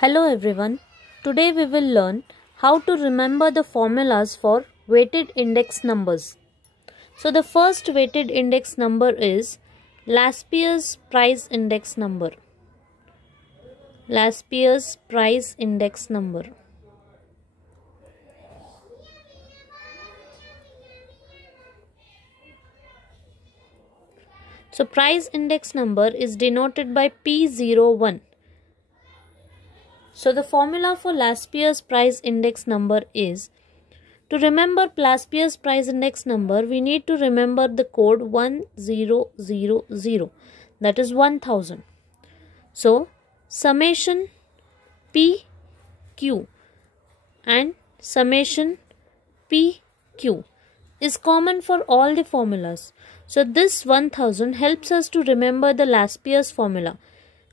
Hello everyone. Today we will learn how to remember the formulas for weighted index numbers. So the first weighted index number is Laspeyres price index number. Laspeyres price index number. So price index number is denoted by P01. So the formula for Laspeyres price index number is, to remember Laspeyres price index number, we need to remember the code 1000, that is 1000. So summation PQ and summation PQ is common for all the formulas. So this 1000 helps us to remember the Laspeyres formula.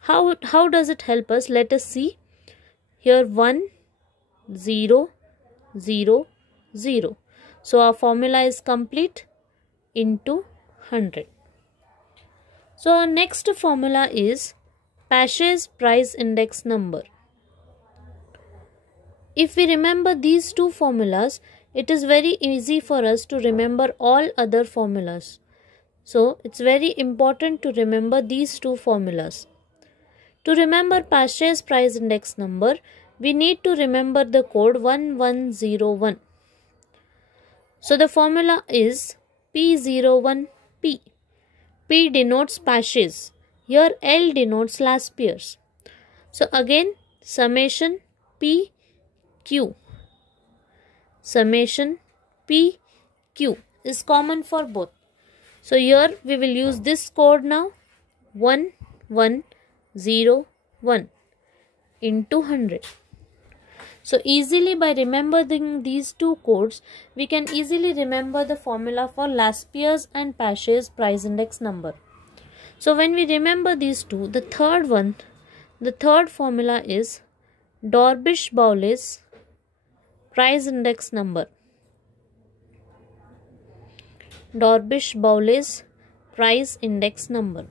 How does it help us? Let us see. Here 1, 0, 0, 0. So our formula is complete into 100. So our next formula is Pashay's price index number. If we remember these two formulas, it is very easy for us to remember all other formulas. So it's very important to remember these two formulas. To remember Pashay's price index number, we need to remember the code 1101. So the formula is P01P. P denotes Pashay's. Here L denotes Laspeyres. So again, summation PQ. Summation PQ is common for both. So here we will use this code now, 1101 into 100. So easily, by remembering these two codes, we can easily remember the formula for Laspeyres and Pashay's price index number. So when we remember these two, the third formula is Dorbish-Bowley's price index number. Dorbish-Bowley's price index number.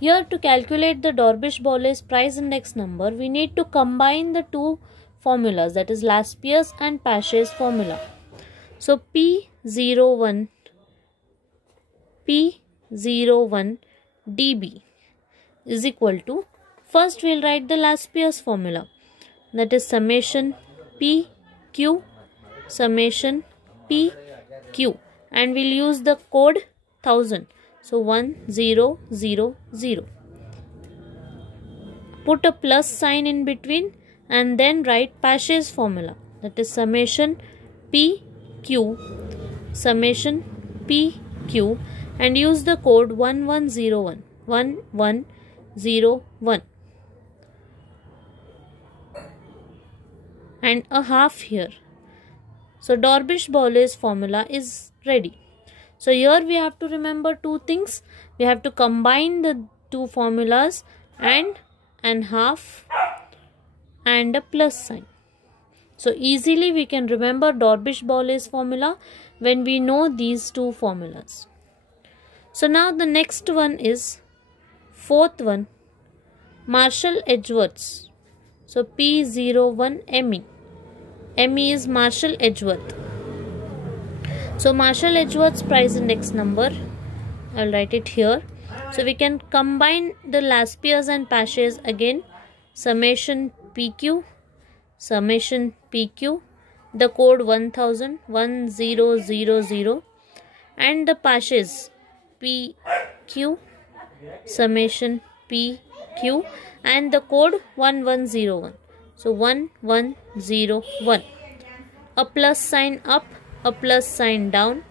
Here, to calculate the Dorbish-Bowley's price index number, we need to combine the two formulas, that is Laspeyres and Pashay's formula. So P01 dB is equal to, first we will write the Laspeyres formula, that is summation PQ, summation PQ, and we will use the code 1000. So 1000. Put a plus sign in between and then write Pashay's formula, that is summation PQ, summation PQ, and use the code 1101. And a half here. So Dorbish-Bowley's formula is ready. So here we have to remember two things. We have to combine the two formulas and half and a plus sign. So easily we can remember Dorbish-Bowley's formula when we know these two formulas. So now the next one is, fourth one, Marshall-Edgeworth's. So P01ME. ME is Marshall-Edgeworth. So Marshall-Edgeworth's price index number, I'll write it here. So we can combine the Laspeyres and Pashay's again, summation PQ, the code 1000, and the Pashay's PQ, summation PQ, and the code 1101. So 1101. A plus sign up, a plus sign down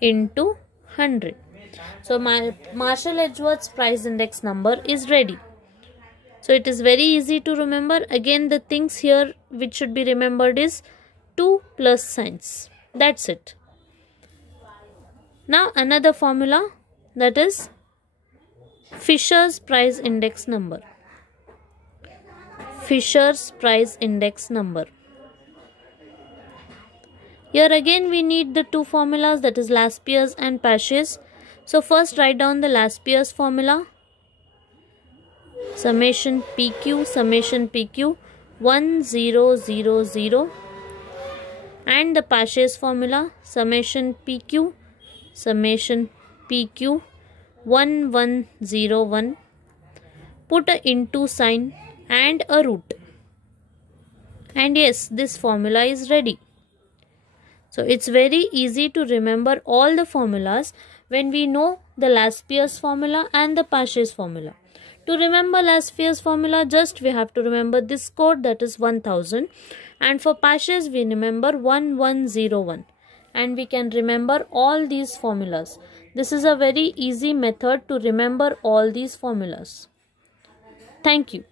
into 100. So my Marshall-Edgeworth's price index number is ready. So it is very easy to remember. Again, the things here which should be remembered is two plus signs. That's it. Now another formula, that is Fisher's price index number. Fisher's price index number. Here again we need the two formulas, that is Laspeyres and Pashay's. So first write down the Laspeyres formula. summation PQ 1000, and the Paasche formula summation PQ 1101. Put a into sign and a root, and yes, this formula is ready. So it's very easy to remember all the formulas when we know the Laspeyres formula and the Paasche formula. To remember Laspeyres formula, just we have to remember this code, that is 1000, and for Paasche we remember 1101, and we can remember all these formulas. This is a very easy method to remember all these formulas. Thank you.